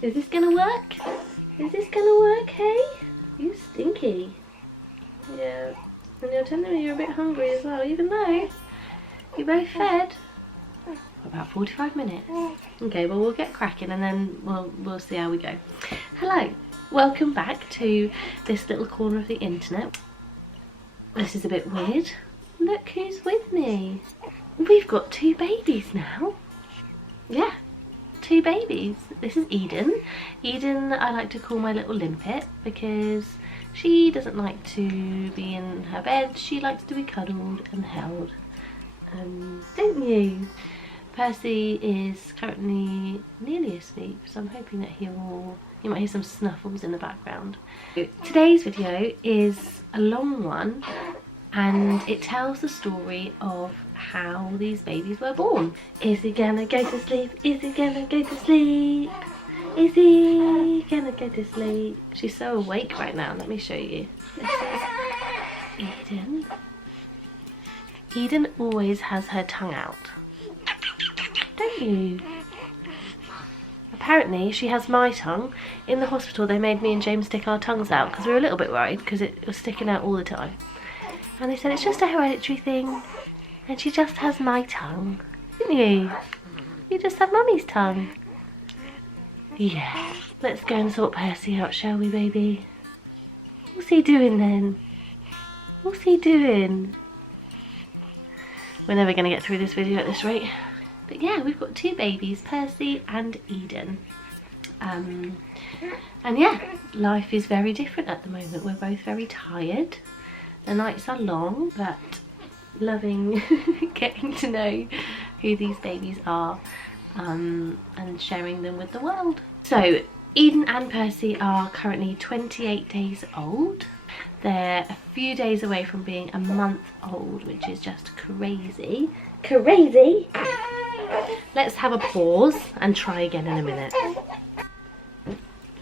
Is this gonna work? Is this gonna work, hey? You stinky. Yeah. And you're telling me you're a bit hungry as well, even though you're both fed for about 45 minutes. Okay, well we'll get cracking and then we'll see how we go. Hello, welcome back to this little corner of the internet. This is a bit weird. Look who's with me. We've got 2 babies now. Yeah, 2 babies. This is Eden. Eden I like to call my little limpet because she doesn't like to be in her bed. She likes to be cuddled and held. Don't you? Percy is currently nearly asleep, so I'm hoping that you might hear some snuffles in the background. Today's video is a long one and it tells the story of how these babies were born. Is he gonna go to sleep? Is he gonna go to sleep? Is he gonna go to sleep? She's so awake right now, let me show you. Eden always has her tongue out. Don't you? Apparently she has my tongue. In the hospital they made me and James stick our tongues out because we were a little bit worried because it was sticking out all the time. And they said it's just a hereditary thing and she just has my tongue. Didn't you? You just have mummy's tongue. Yeah. Let's go and sort Percy out, shall we, baby? What's he doing then? What's he doing? We're never going to get through this video at this rate. But yeah, we've got 2 babies, Percy and Eden. And yeah, life is very different at the moment. We're both very tired. The nights are long, but loving getting to know who these babies are and sharing them with the world. So Eden and Percy are currently 28 days old. They're a few days away from being a month old, which is just crazy. Crazy! Let's have a pause and try again in a minute.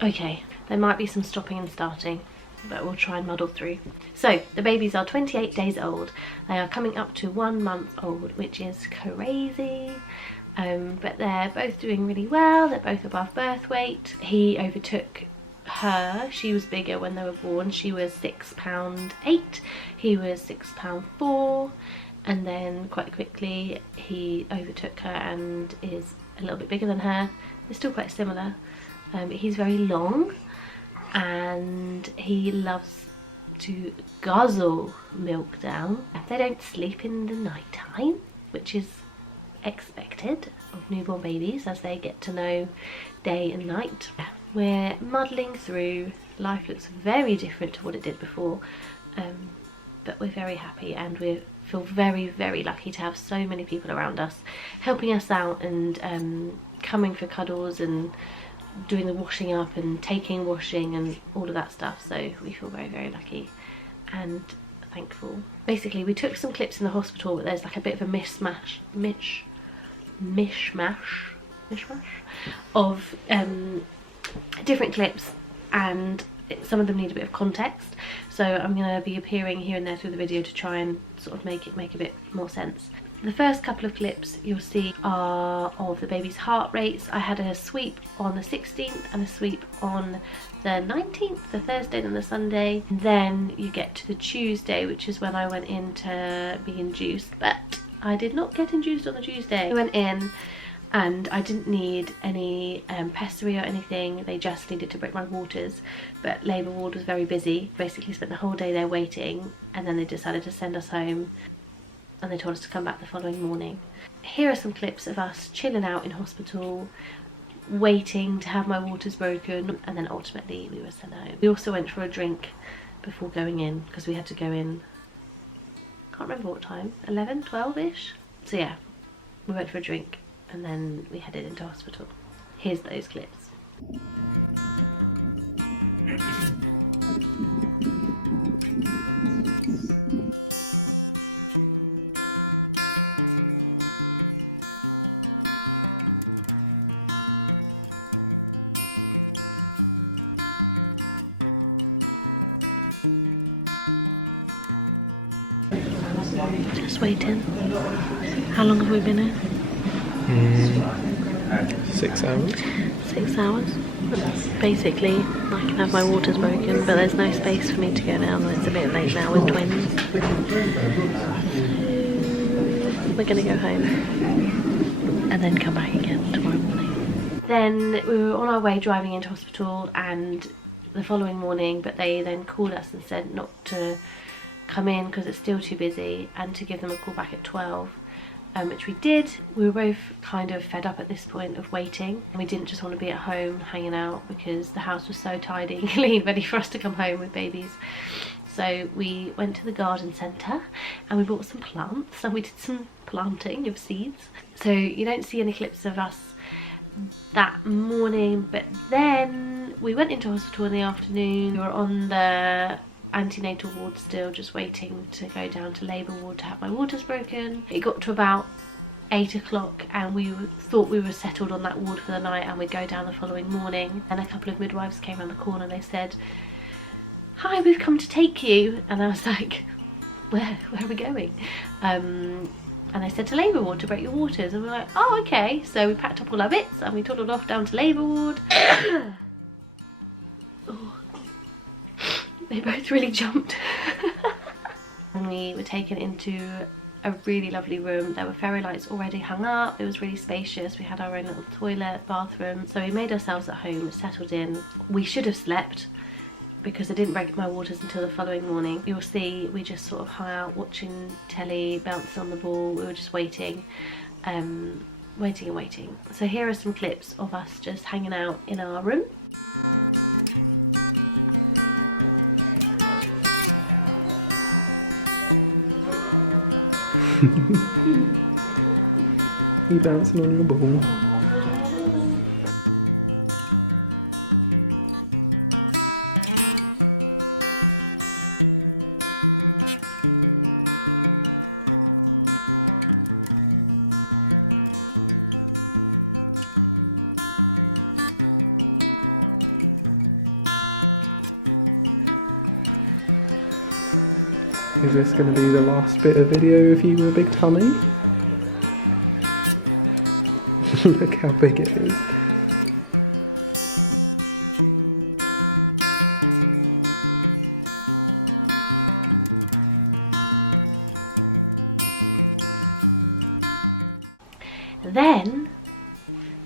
Okay, there might be some stopping and starting, but we'll try and muddle through. So, the babies are 28 days old. They are coming up to 1 month old, which is crazy. But they're both doing really well. They're both above birth weight. He overtook her. She was bigger when they were born. She was £6.8. He was £6.4. And then quite quickly he overtook her and is a little bit bigger than her. They're still quite similar. He's very long and he loves to guzzle milk down. They don't sleep in the night time, which is expected of newborn babies as they get to know day and night. We're muddling through. Life looks very different to what it did before, but we're very happy and we feel very, very lucky to have so many people around us helping us out and coming for cuddles and doing the washing up and taking washing and all of that stuff. So we feel very, very lucky and thankful. Basically we took some clips in the hospital, but there's like a bit of a mishmash of different clips and some of them need a bit of context, so I'm going to be appearing here and there through the video to try and sort of make it make a bit more sense. The first couple of clips you'll see are of the baby's heart rates. I had a sweep on the 16th and a sweep on the 19th, the Thursday and the Sunday. Then you get to the Tuesday, which is when I went in to be induced, but I did not get induced on the Tuesday. I went in and I didn't need any pessary or anything. They just needed to break my waters, but labour ward was very busy. Basically spent the whole day there waiting and then they decided to send us home and they told us to come back the following morning. Here are some clips of us chilling out in hospital, waiting to have my waters broken, and then ultimately we were sent home. We also went for a drink before going in because we had to go in, can't remember what time, 11, 12-ish? So yeah, we went for a drink and then we headed into hospital. Here's those clips. Just waiting. How long have we been here? 6 hours. 6 hours. Basically, I can have my waters broken, but there's no space for me to go down. It's a bit late now with twins. We're gonna go home and then come back again tomorrow morning. Then we were on our way driving into hospital and the following morning, but they then called us and said not to come in because it's still too busy and to give them a call back at 12. Which we did. We were both kind of fed up at this point of waiting, and we didn't just want to be at home hanging out because the house was so tidy and clean, ready for us to come home with babies. So we went to the garden centre and we bought some plants and we did some planting of seeds. So you don't see any clips of us that morning, but then we went into hospital in the afternoon. We were on the antenatal ward still, just waiting to go down to labour ward to have my waters broken. It got to about 8 o'clock and we thought we were settled on that ward for the night and we'd go down the following morning, and a couple of midwives came around the corner and they said, "Hi, we've come to take you." And I was like, where are we going? And they said to labour ward to break your waters, and we were like, oh okay. So we packed up all our bits and we toddled off down to labour ward. They both really jumped. And we were taken into a really lovely room. There were fairy lights already hung up. It was really spacious. We had our own little toilet, bathroom. So we made ourselves at home, settled in. We should have slept because I didn't break my waters until the following morning. You'll see we just sort of hung out watching telly, bouncing on the ball. We were just waiting, waiting and waiting. So here are some clips of us just hanging out in our room. You bouncing on the ball. Is this going to be the last bit of video of you with a big tummy? Look how big it is. Then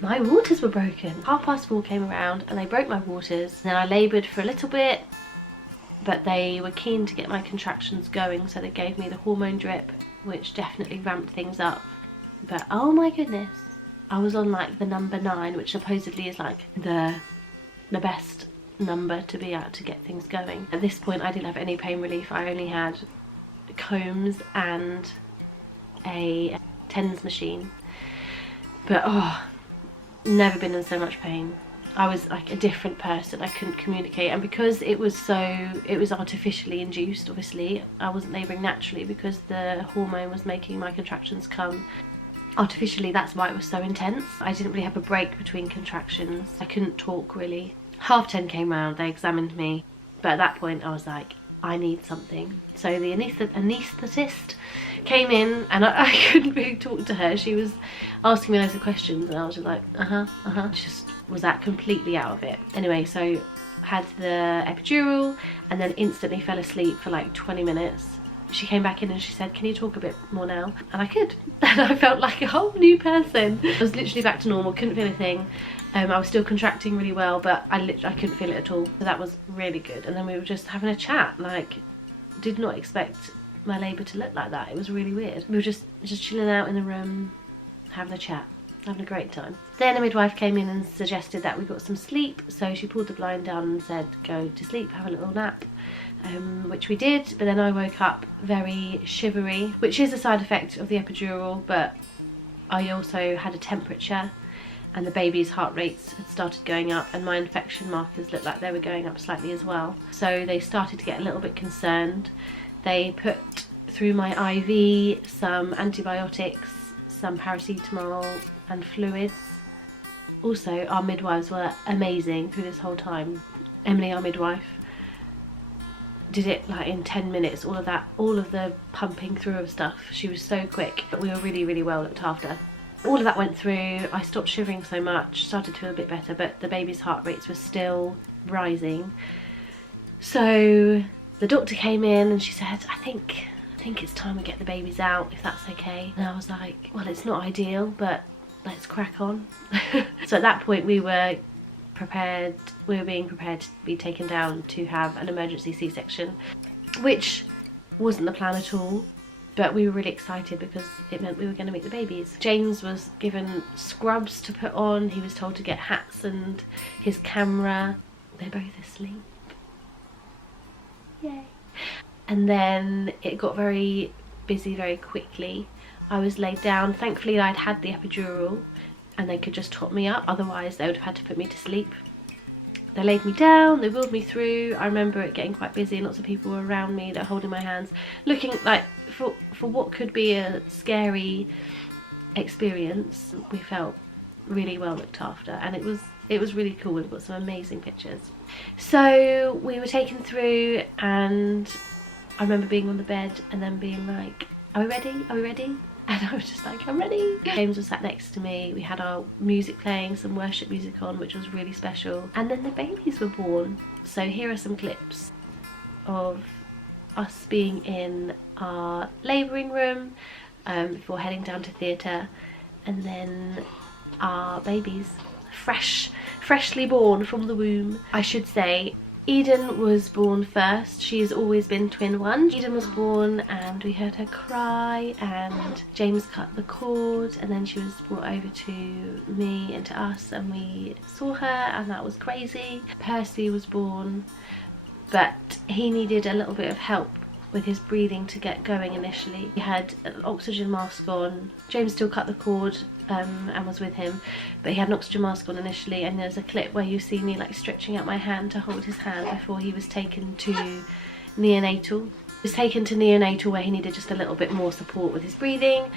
my waters were broken. 4:30 came around and they broke my waters. Then I laboured for a little bit, but they were keen to get my contractions going, so they gave me the hormone drip, which definitely ramped things up. But oh my goodness, I was on like the number 9, which supposedly is like the best number to be at to get things going. At this point I didn't have any pain relief. I only had combs and a TENS machine. But oh, never been in so much pain. I was like a different person. I couldn't communicate, and because it was artificially induced, obviously I wasn't labouring naturally because the hormone was making my contractions come artificially. That's why it was so intense. I didn't really have a break between contractions. I couldn't talk really. 10:30 came round, they examined me, but at that point I was like, I need something. So the anaesthetist came in and I couldn't really talk to her. She was asking me loads of questions and I was just like, just was that completely out of it. Anyway, so I had the epidural and then instantly fell asleep for like 20 minutes. She came back in and she said, can you talk a bit more now? And I could. And I felt like a whole new person. I was literally back to normal, couldn't feel anything. I was still contracting really well, but I couldn't feel it at all. So that was really good. And then we were just having a chat. Like, did not expect my labour to look like that. It was really weird. We were just chilling out in the room, having a chat, having a great time. Then a midwife came in and suggested that we got some sleep. So she pulled the blind down and said, go to sleep, have a little nap. Which we did, but then I woke up very shivery, which is a side effect of the epidural, but I also had a temperature and the baby's heart rates had started going up and my infection markers looked like they were going up slightly as well. So they started to get a little bit concerned. They put through my IV some antibiotics, some paracetamol and fluids. Also, our midwives were amazing through this whole time. Emily, our midwife, did it like in 10 minutes, all of the pumping through of stuff. She was so quick. We were really, really well looked after. all of that went through. I stopped shivering so much, started to feel a bit better, but the baby's heart rates were still rising. So the doctor came in and she said, I think it's time we get the babies out, if that's okay. And I was like, well, it's not ideal, but let's crack on. So at that point we were being prepared to be taken down to have an emergency C-section, which wasn't the plan at all, but we were really excited because it meant we were going to meet the babies. James was given scrubs to put on, he was told to get hats and his camera. They're both asleep. Yay. And then it got very busy very quickly. I was laid down. Thankfully I'd had the epidural and they could just top me up, otherwise they would have had to put me to sleep. They laid me down, they wheeled me through. I remember it getting quite busy and lots of people were around me that were holding my hands, looking like for what could be a scary experience. We felt really well looked after, and it was really cool. We've got some amazing pictures. So we were taken through, and I remember being on the bed and then being like, are we ready? Are we ready? And I was just like, I'm ready. James was sat next to me. We had our music playing, some worship music on, which was really special. And then the babies were born. So here are some clips of us being in our labouring room before heading down to theatre, and then our babies, freshly born from the womb. I should say Eden was born first. She has always been twin one. Eden was born and we heard her cry, and James cut the cord, and then she was brought over to me and to us, and we saw her, and that was crazy. Percy was born, but he needed a little bit of help with his breathing to get going initially. He had an oxygen mask on. James still cut the cord and was with him, but he had an oxygen mask on initially, and there's a clip where you see me like stretching out my hand to hold his hand before he was taken to neonatal. He was taken to neonatal where he needed just a little bit more support with his breathing,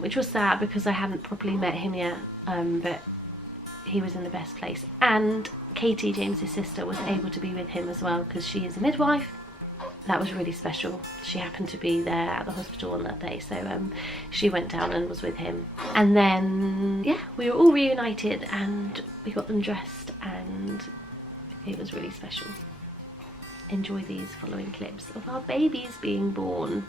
which was sad because I hadn't properly met him yet, but he was in the best place. And Katie, James's sister, was able to be with him as well because she is a midwife. That was really special. She happened to be there at the hospital on that day, so she went down and was with him. And then, yeah, we were all reunited and we got them dressed, and it was really special. Enjoy these following clips of our babies being born.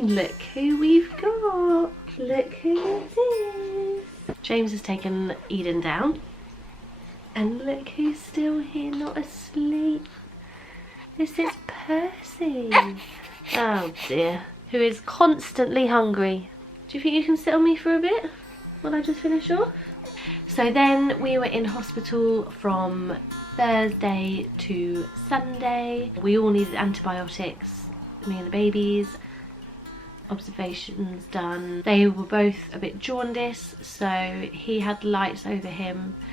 Look who we've got! Look who it is! James has taken Eden down, and look who's still here, not asleep. This is Percy. Oh dear. Who is constantly hungry. Do you think you can sit on me for a bit while I just finish off? So then we were in hospital from Thursday to Sunday. We all needed antibiotics, me and the babies. Observations done. They were both a bit jaundiced, so he had lights over him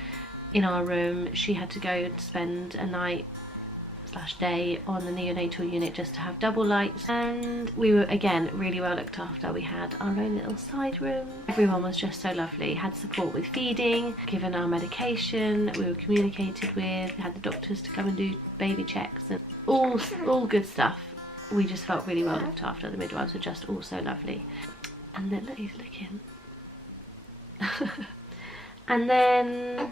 in our room. She had to go and spend a night / day on the neonatal unit just to have double lights, and we were again really well looked after. We had our own little side room. Everyone was just so lovely. Had support with feeding, given our medication, we were communicated with, had the doctors to come and do baby checks, and all good stuff. we just felt really well looked after. The midwives were just all so lovely. And then, look, he's looking. and then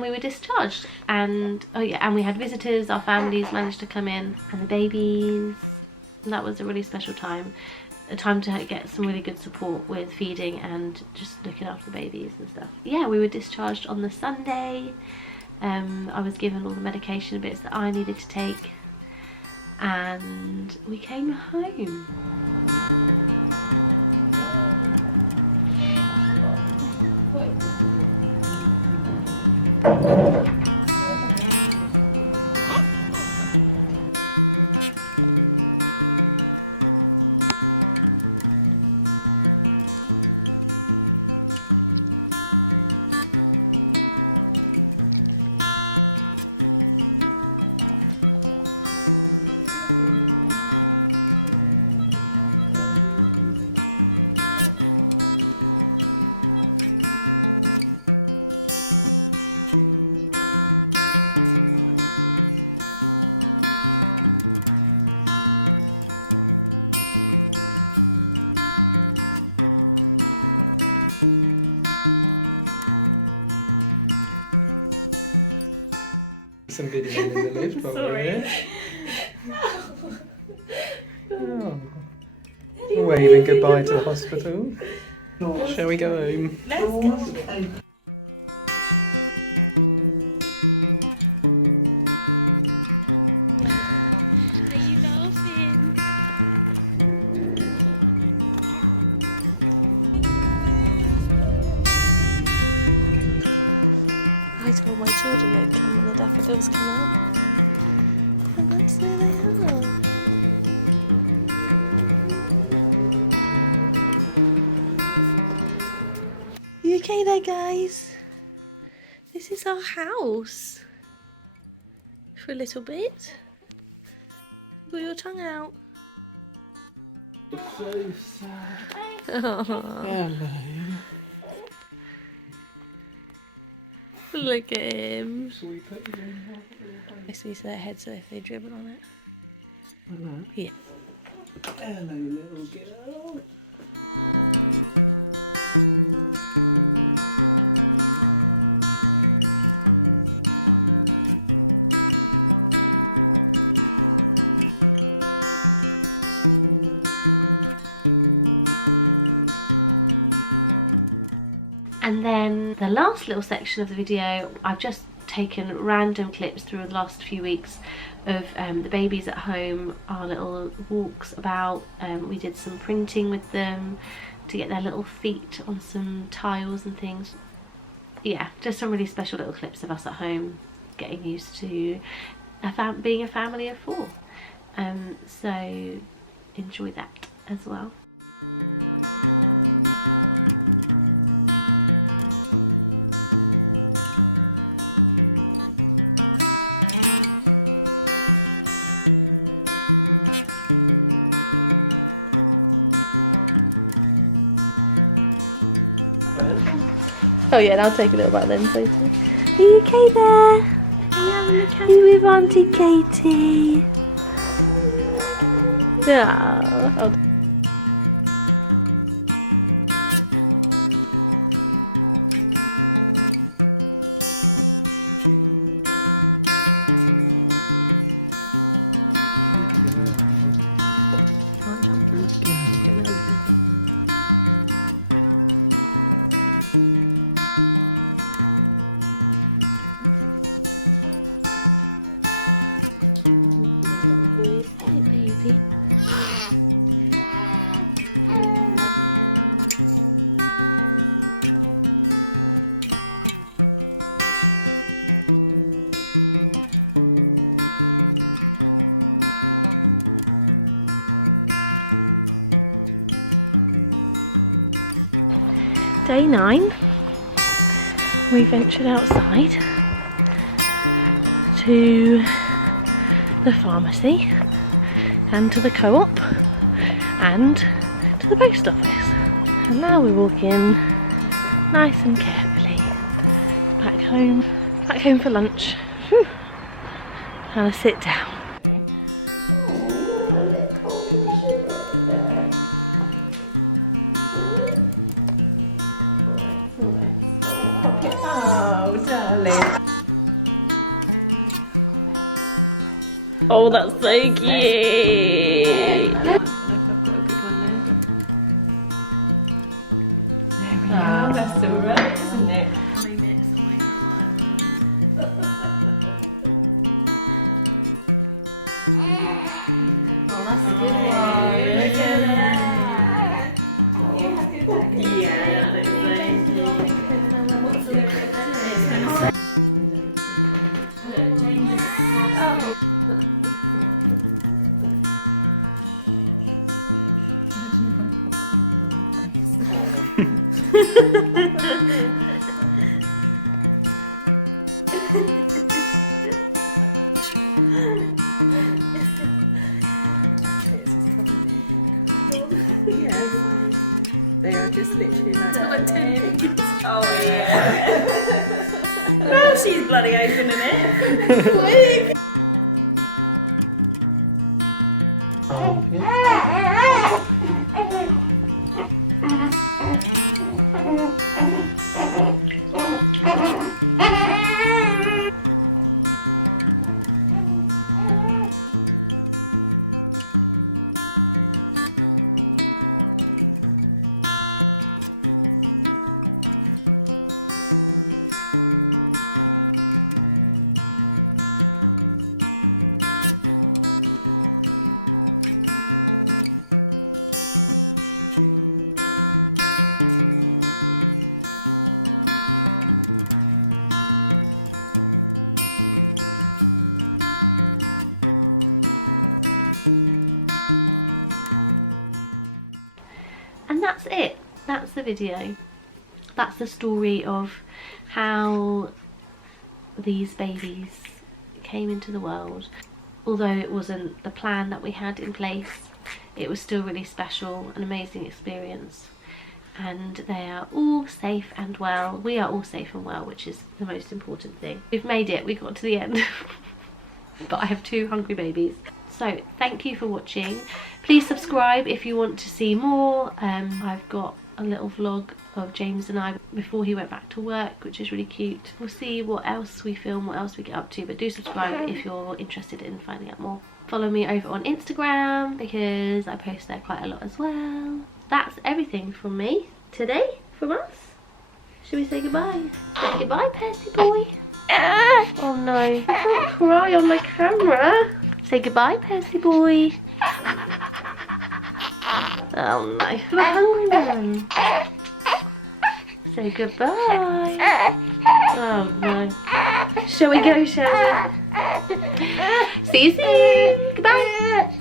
we were discharged, and oh yeah, and we had visitors. Our families managed to come in, and the babies. And that was a really special time. A time to get some really good support with feeding and just looking after the babies and stuff. Yeah, we were discharged on the Sunday. I was given all the medication bits that I needed to take, and we came home. Some video in the lift, probably. Oh. Waving goodbye to the hospital. Oh, shall we go home? Let's go. Okay there, guys, this is our house for a little bit. Pull your tongue out. So sad. Oh, Hello. look at him. Shall we put you in? Nice to be to their head so if they dribble on it. Hello. Yeah. Hello, little girl. And then the last little section of the video, I've just taken random clips through the last few weeks of the babies at home, our little walks about. We did some printing with them to get their little feet on some tiles and things. Yeah, just some really special little clips of us at home getting used to being a family of 4. So enjoy that as well. Oh yeah, and I'll take a little bite then, please. Are you okay there? Are you with Auntie Katie? Yeah. Can't jump out. Day 9, we ventured outside to the pharmacy and to the co-op and to the post office. And now we're walking nice and carefully back home for lunch. Whew. Trying to sit down. Oh, that's so cute. That's alright, isn't it? They are just literally like Oh yeah. Now she's bloody opening it. And that's it. That's the video. That's the story of how these babies came into the world. Although it wasn't the plan that we had in place, it was still really special, an amazing experience. And they are all safe and well. We are all safe and well, which is the most important thing. We've made it, we got to the end. But I have 2 hungry babies. So thank you for watching. Please subscribe if you want to see more. I've got a little vlog of James and I before he went back to work, which is really cute. We'll see what else we film, what else we get up to, but do subscribe if you're interested in finding out more. Follow me over on Instagram because I post there quite a lot as well. That's everything from me today, from us. Should we say goodbye? Say goodbye, Percy boy. Oh no, don't cry on my camera. Say goodbye, Percy boy. Oh no, we're hungry then. Say goodbye. Oh no. Shall we go, shall we? See you soon. Goodbye.